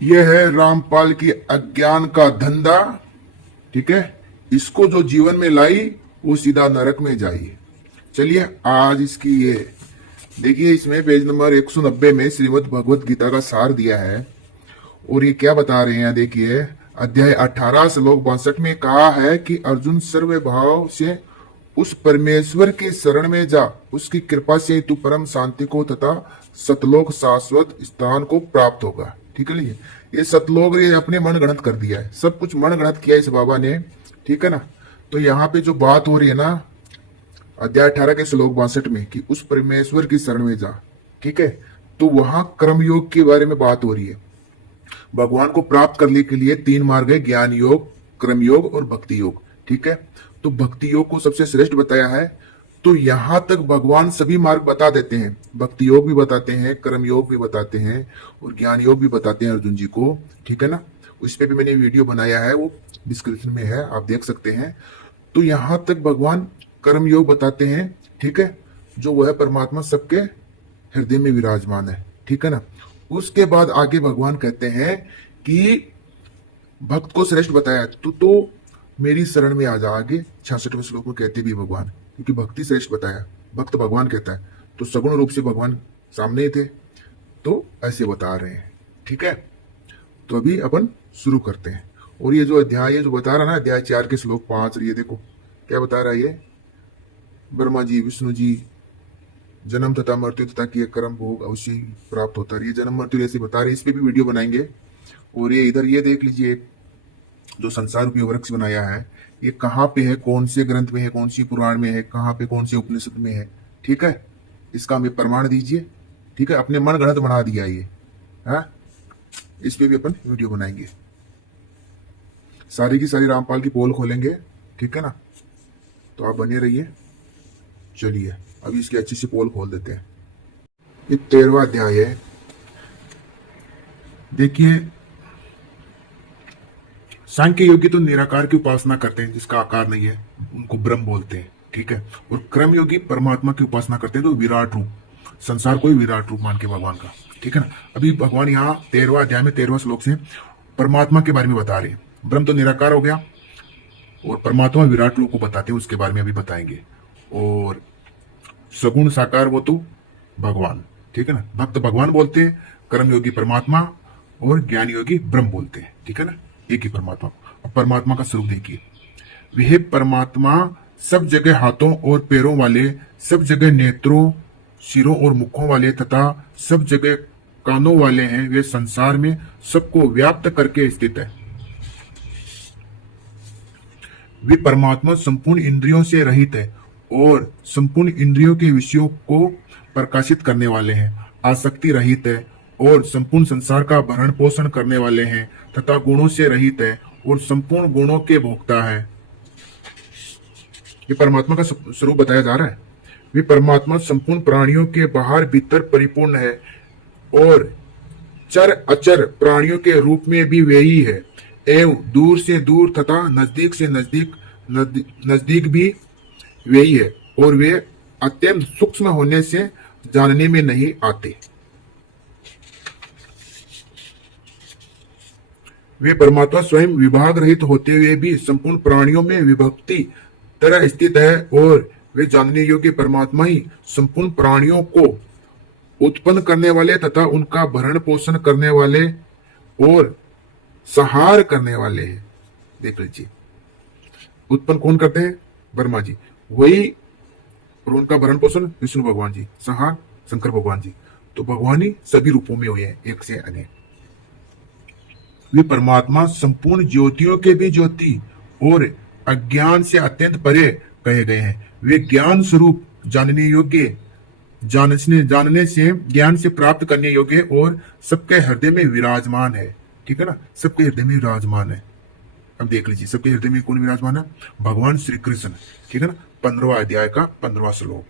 यह है रामपाल की अज्ञान का धंधा। ठीक है, इसको जो जीवन में लाई वो सीधा नरक में जाई। चलिए आज इसकी ये देखिए, इसमें पेज नंबर 190 में श्रीमद् भगवत गीता का सार दिया है। और ये क्या बता रहे हैं, देखिए अध्याय 18 श्लोक 62 में कहा है कि अर्जुन सर्व भाव से उस परमेश्वर की शरण में जा, उसकी कृपा से तू परम शांति को तथा सतलोक शाश्वत स्थान को प्राप्त होगा। ठीक है, ये सतलोक ये अपने मन गणत कर दिया है, सब कुछ मन गणत किया इस बाबा ने। ठीक है ना, तो यहाँ पे जो बात हो रही है ना अध्याय 18 के श्लोक 62 में कि उस परमेश्वर की शरण में जा, ठीक है, तो वहां कर्मयोग के बारे में बात हो रही है। भगवान को प्राप्त करने के लिए तीन मार्ग है, ज्ञान योग, कर्म योग और भक्ति योग। ठीक है, तो भक्ति योग को सबसे श्रेष्ठ बताया है। तो यहां तक भगवान सभी मार्ग बता देते हैं, भक्ति योग भी बताते हैं, कर्म योग भी बताते हैं और ज्ञान योग भी बताते हैं अर्जुन जी को। ठीक है ना, उस पर भी मैंने वीडियो बनाया है, वो डिस्क्रिप्शन में है, आप देख सकते हैं। तो यहां तक भगवान कर्म योग बताते हैं। ठीक है, जो वह परमात्मा सबके हृदय में विराजमान है। ठीक है ना, उसके बाद आगे भगवान कहते हैं कि भक्त को श्रेष्ठ बताया, तू तो मेरी शरण में आ जा। आगे 66वें श्लोक में कहते भी भगवान, क्योंकि भक्ति श्रेष्ठ बताया, भक्त भगवान कहता है, तो सगुण रूप से भगवान सामने ही थे, तो ऐसे बता रहे हैं। ठीक है, तो अभी अपन शुरू करते हैं। और ये जो अध्याय है जो बता रहा ना, अध्याय 4 के श्लोक 5, ये देखो क्या बता रहा है। ये ब्रह्मा जी, विष्णु जी, जन्म तथा मृत्यु तथा किए कर्म भोग अवश्य ही प्राप्त होता है। ये जन्म मृत्यु ऐसे बता रहे, इस पे भी वीडियो बनाएंगे। और ये इधर ये देख लीजिए, जो संसार रूपी वृक्ष बनाया है, ये कहाँ पे है, कौन से ग्रंथ में है, कौन सी पुराण में है, कहाँ पे कौन से उपनिषद में है। ठीक है, इसका हमें प्रमाण दीजिए। ठीक है, अपने मन गणत बना दिया ये, है, इस पे भी अपन वीडियो बनाएंगे। सारी की सारी रामपाल की पोल खोलेंगे। ठीक है ना, तो आप बने रहिए। चलिए अभी इसकी अच्छी सी पोल खोल देते हैं। ये 13वां अध्याय है। देखिए, सांख्य योगी तो निराकार की उपासना करते हैं, जिसका आकार नहीं है, उनको ब्रह्म बोलते हैं। ठीक है, और कर्म योगी परमात्मा की उपासना करते हैं, तो विराट रूप, संसार को ही विराट रूप मान के भगवान का। ठीक है ना, अभी भगवान यहाँ 13वां अध्याय में 13वां श्लोक से परमात्मा के बारे में बता रहे हैं। ब्रह्म तो निराकार हो गया और परमात्मा विराट रूप को बताते हैं, उसके बारे में अभी बताएंगे। और सगुण साकार वो तो भगवान। ठीक है ना, भक्त भगवान बोलते हैं, कर्म योगी परमात्मा और ज्ञान योगी ब्रह्म बोलते हैं। ठीक है ना, एक ही परमात्मा। अब परमात्मा का स्वरूप देखिए, वह परमात्मा सब जगह हाथों और पैरों वाले, सब जगह नेत्रों, सिरों और मुखों वाले तथा सब जगह कानों वाले हैं। वे संसार में सबको व्याप्त करके स्थित है। वे परमात्मा संपूर्ण इंद्रियों से रहित है और संपूर्ण इंद्रियों के विषयों को प्रकाशित करने वाले हैं, आसक्ति रहित है और संपूर्ण संसार का भरण पोषण करने वाले हैं, तथा गुणों से रहित है और संपूर्ण गुणों के भोक्ता है। ये परमात्मा का स्वरूप बताया जा रहा है। वे परमात्मा संपूर्ण प्राणियों के बाहर भीतर परिपूर्ण है और चर अचर प्राणियों के रूप में भी वही है, एवं दूर से दूर तथा नजदीक से नजदीक भी वही है, और वे अत्यंत सूक्ष्म होने से जानने में नहीं आते। वे परमात्मा स्वयं विभाग रहित होते हुए भी संपूर्ण प्राणियों में विभक्ति तरह स्थित है, और वे जानने योग्य परमात्मा ही संपूर्ण प्राणियों को उत्पन्न करने वाले तथा उनका भरण पोषण करने वाले और संहार करने वाले हैं। देख लीजिए, उत्पन्न कौन करते हैं? ब्रह्मा जी, वही, और उनका भरण पोषण विष्णु भगवान जी, संहार शंकर भगवान जी। तो भगवान ही सभी रूपों में हुए हैं, एक से अनेक। वे परमात्मा संपूर्ण ज्योतियों के भी ज्योति और अज्ञान से अत्यंत परे कहे गए हैं। वे ज्ञान स्वरूप, जानने योग्य, जानने से, ज्ञान से प्राप्त करने योग्य और सबके हृदय में विराजमान है। ठीक है ना, सबके हृदय में विराजमान है। अब देख लीजिए, सबके हृदय में कौन विराजमान है? भगवान श्री कृष्ण। ठीक है ना, 15वां अध्याय का 15वां श्लोक,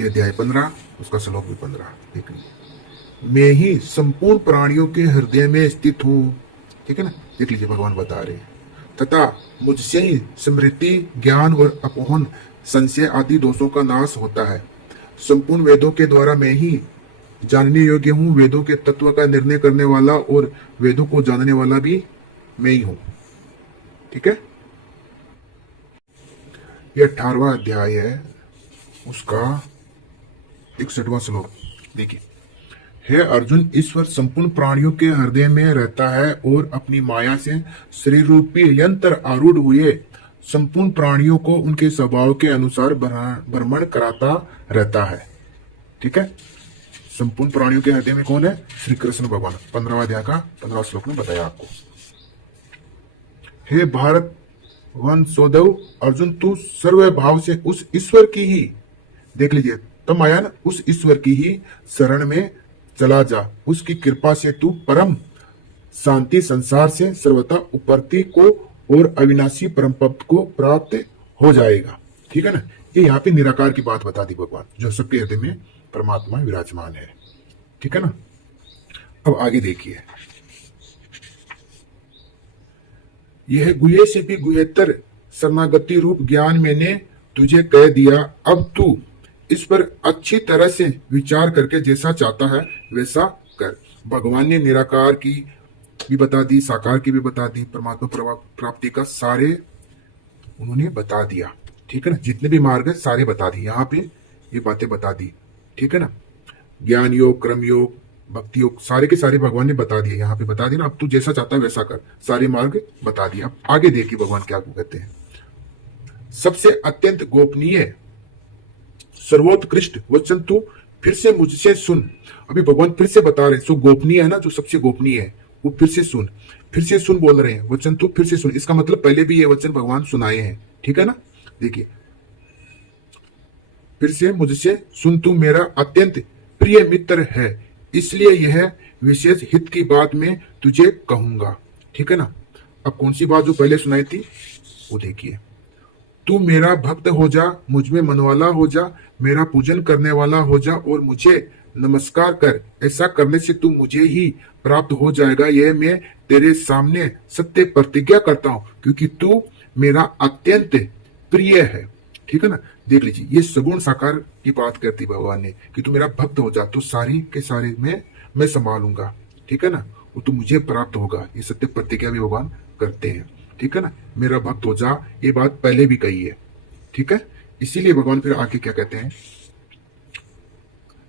ये अध्याय 15, उसका श्लोक भी 15। देख लीजिए, मैं ही संपूर्ण प्राणियों के हृदय में स्थित हूं। ठीक है ना, देख लीजिए, भगवान बता रहे हैं, तथा मुझसे ही स्मृति, ज्ञान और अपोहन, संशय आदि दोषों का नाश होता है। संपूर्ण वेदों के द्वारा मैं ही जानने योग्य हूं, वेदों के तत्व का निर्णय करने वाला और वेदों को जानने वाला भी मैं ही हूं। ठीक है, यह 18वां अध्याय है, उसका 61वां श्लोक। देखिए, हे अर्जुन, ईश्वर संपूर्ण प्राणियों के हृदय में रहता है और अपनी माया से शरीर रूपी यंत्र आरूढ़ हुए संपूर्ण प्राणियों को उनके स्वभाव के अनुसार भ्रमण कराता रहता है। ठीक है, संपूर्ण प्राणियों के हृदय में कौन है? श्री कृष्ण भगवान। 15वां अध्याय का 15वां श्लोक में बताया आपको। हे भारत वंशोदव अर्जुन, तू सर्व भाव से उस ईश्वर की ही, देख लीजिए तब आया ना, उस ईश्वर की ही शरण में चला जा। उसकी कृपा से तू परम शांति संसार से सर्वथा उपरति को और अविनाशी परम पद को प्राप्त हो जाएगा। ठीक है ना, ये यहाँ पे निराकार की बात बता दी भगवान, जो सबके हृदय में परमात्मा विराजमान है। ठीक है ना, अब आगे देखिए, यह गुहे से भी गुहेतर शरणागति रूप ज्ञान मैंने तुझे कह दिया। अब तू इस पर अच्छी तरह से विचार करके जैसा चाहता है वैसा कर। भगवान ने निराकार की भी बता दी, साकार की भी बता दी, परमात्मा प्राप्ति का सारे उन्होंने बता दिया। ठीक है ना, जितने भी मार्ग है सारे बता दिए, यहाँ पे ये बातें बता दी। ठीक है ना, ज्ञान योग, कर्म योग, भक्ति योग, सारे के सारे भगवान ने बता दिए, यहाँ पे बता दिया ना। अब तू जैसा चाहता है वैसा कर, सारे मार्ग बता दिया। अब आगे देखिए भगवान क्या कहते हैं। सबसे अत्यंत गोपनीय सर्वोत्कृष्ट वचन तू फिर से मुझसे सुन। अभी भगवान फिर से बता रहे हैं, सो गोपनीय है ना, जो सबसे गोपनीय है वो फिर से सुन बोल रहे हैं। वचन तू फिर से सुन, इसका मतलब पहले भी ये वचन भगवान सुनाए हैं। ठीक है ना, देखिए, फिर से मुझसे सुन, तू मेरा अत्यंत प्रिय मित्र है, इसलिए यह विशेष हित की बात मैं तुझे कहूंगा। ठीक है ना, अब कौन सी बात जो पहले सुनाई थी वो देखिए। तू मेरा भक्त हो जा, मुझ में मनवाला हो जा, मेरा पूजन करने वाला हो जा और मुझे नमस्कार कर। ऐसा करने से तू मुझे ही प्राप्त हो जाएगा, यह मैं तेरे सामने सत्य प्रतिज्ञा करता हूं, क्योंकि तू मेरा अत्यंत प्रिय है। ठीक है ना, देख लीजिए, ये सगुण साकार की बात करती भगवान ने कि तू मेरा भक्त हो जा तो सारी के सारे मैं संभालूंगा। ठीक है ना, वो तू मुझे प्राप्त होगा, ये सत्य प्रतिज्ञा भी भगवान करते हैं। ठीक है ना, मेरा भक्त हो जा, ये बात पहले भी कही है। ठीक है, इसीलिए भगवान फिर आगे क्या कहते हैं,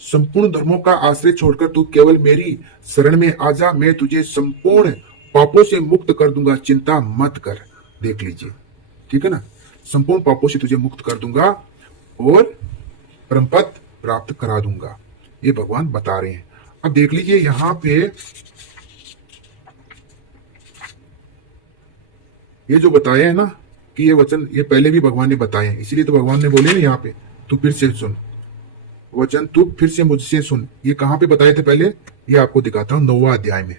संपूर्ण धर्मों का आश्रय छोड़कर तू केवल मेरी शरण में आ जा, मैं तुझे संपूर्ण पापों से मुक्त कर दूंगा, चिंता मत कर। देख लीजिए, ठीक है ना, संपूर्ण पापों से तुझे मुक्त कर दूंगा और परमपद प्राप्त करा दूंगा, ये भगवान बता रहे हैं। अब देख लीजिए यहां पे ये जो बताए हैं ना कि ये वचन ये पहले भी भगवान ने बताए हैं, इसीलिए तो भगवान ने बोले ना यहाँ पे तू फिर से सुन, वचन तू फिर से मुझसे सुन। ये कहां पे बताए थे पहले, ये आपको दिखाता हूं 9वां अध्याय में।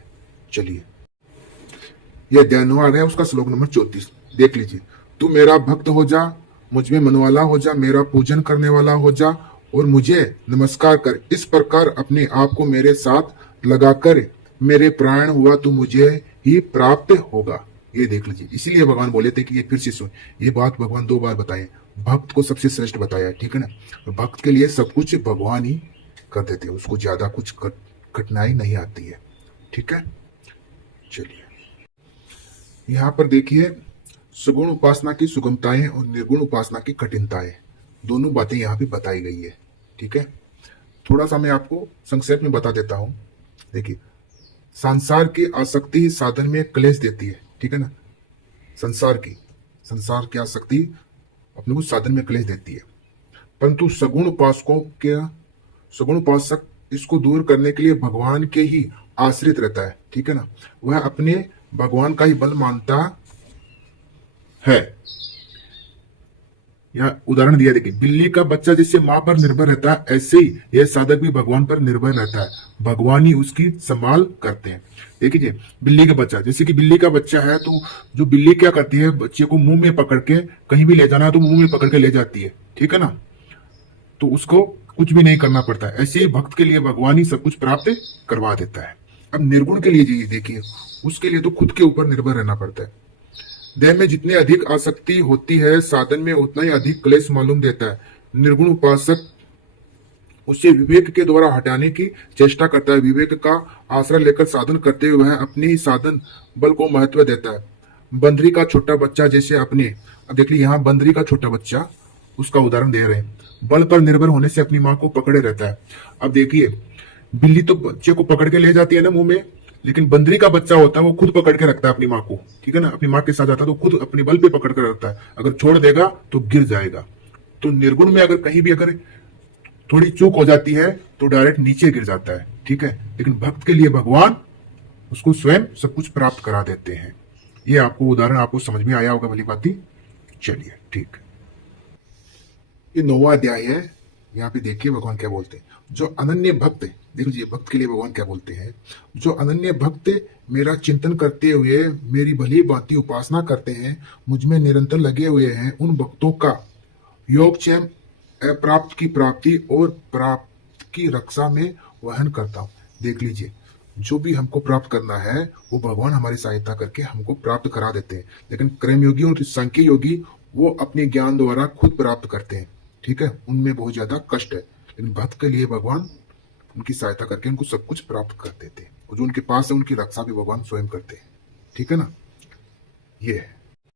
चलिए, ये अध्याय 9 है, उसका श्लोक नंबर 34 देख लीजिए। तू मेरा भक्त हो जा, मुझ में मनवाला हो जा, मेरा पूजन करने वाला हो जा और मुझे नमस्कार कर। इस प्रकार अपने आप को मेरे साथ लगाकर मेरे प्राण हुआ तू मुझे ही प्राप्त होगा। ये देख लीजिए, इसीलिए भगवान बोले थे कि ये फिर से सुन। ये बात भगवान 2 बार बताए, भक्त को सबसे श्रेष्ठ बताया। ठीक है ना, भक्त के लिए सब कुछ भगवान ही कर देते हैं, उसको ज्यादा कुछ कठिनाई नहीं आती है। ठीक है, चलिए यहाँ पर देखिए सगुण उपासना की सुगमताएं और निर्गुण उपासना की कठिनताएं, दोनों बातें यहाँ पे बताई गई है। ठीक है, थोड़ा सा मैं आपको संक्षेप में बता देता हूं। देखिए, संसार की आसक्ति ही साधन में क्लेश देती है। ठीक है ना, संसार की आसक्ति अपने को साधन में क्लेश देती है, परंतु सगुण उपासक इसको दूर करने के लिए भगवान के ही आश्रित रहता है। ठीक है ना, वह अपने भगवान का ही बल मानता है। यहाँ उदाहरण दिया, देखिए, बिल्ली का बच्चा जैसे माँ पर निर्भर रहता है, ऐसे ही यह साधक भी भगवान पर निर्भर रहता है, भगवान ही उसकी संभाल करते हैं। देखिए, बिल्ली का बच्चा, जैसे कि बिल्ली का बच्चा है तो जो बिल्ली क्या करती है, बच्चे को मुंह में पकड़ के कहीं भी ले जाना है तो मुंह में पकड़ के ले जाती है। ठीक है ना, तो उसको कुछ भी नहीं करना पड़ता है। ऐसे ही भक्त के लिए भगवान ही सब कुछ प्राप्त करवा देता है। अब निर्गुण के लिए देखिए, उसके लिए तो खुद के ऊपर निर्भर रहना पड़ता है। देह में जितनी अधिक आसक्ति होती है, साधन में उतना ही अधिक क्लेश मालूम देता है। निर्गुण उपासक उसे विवेक के द्वारा हटाने की चेष्टा करता है। विवेक का आश्रय लेकर साधन करते हुए वह अपने ही साधन बल को महत्व देता है। बंदरी का छोटा बच्चा जैसे अपने, अब देख लीजिए यहाँ बंदरी का छोटा बच्चा, उसका उदाहरण दे रहे हैं, बल पर निर्भर होने से अपनी माँ को पकड़े रहता है। अब देखिए बिल्ली तो बच्चे को पकड़ के ले जाती है ना मुंह में, लेकिन बंदरी का बच्चा होता है वो खुद पकड़ के रखता है अपनी माँ को, ठीक है ना। अपनी माँ के साथ जाता है तो खुद अपने बल पे पकड़ कर रखता है, अगर छोड़ देगा तो गिर जाएगा। तो निर्गुण में अगर कहीं भी अगर थोड़ी चूक हो जाती है तो डायरेक्ट नीचे गिर जाता है, ठीक है। लेकिन भक्त के लिए भगवान उसको स्वयं सब कुछ प्राप्त करा देते हैं। ये आपको उदाहरण आपको समझ में आया होगा भली भांति। चलिए ठीक, ये 9वां अध्याय है। यहाँ पे देखिए भगवान क्या बोलते हैं, जो अनन्य भक्त, देखो जी भक्त के लिए भगवान क्या बोलते हैं, जो अनन्य भक्त मेरा चिंतन करते हुए मेरी भली भांति उपासना करते हैं, मुझ में निरंतर लगे हुए हैं, उन भक्तों का योगक्षेम, अप्राप्त की प्राप्ति और प्राप्त की रक्षा में वहन करता हूं। देख लीजिए जो भी हमको प्राप्त करना है वो भगवान हमारी सहायता करके हमको प्राप्त करा देते हैं। लेकिन कर्मयोगी और सांख्य योगी वो अपने ज्ञान द्वारा खुद प्राप्त करते हैं, ठीक है। उनमें बहुत ज्यादा कष्ट है, लेकिन भक्त के लिए भगवान उनकी सहायता करके उनको सब कुछ प्राप्त कर देते हैं, और जो उनके पास है उनकी रक्षा भी भगवान स्वयं करते हैं, ठीक है ना। ये है।